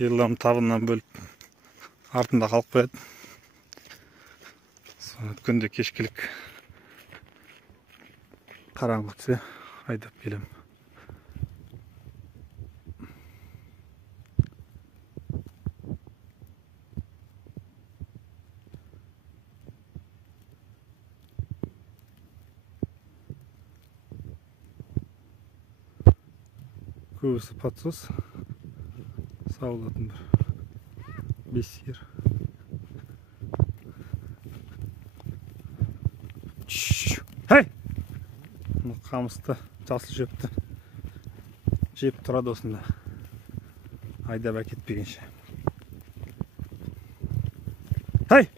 сиырларым табыннан бөліп артында қалып қояды. Өткенде кешкілік қараңғы түссе айдап келем. Көбісі подсос сауылатын бір 5 сиыр. Хей! Қамысты жасыл жепті жеп тұрады осында, айдап әкетпегенше. Хей!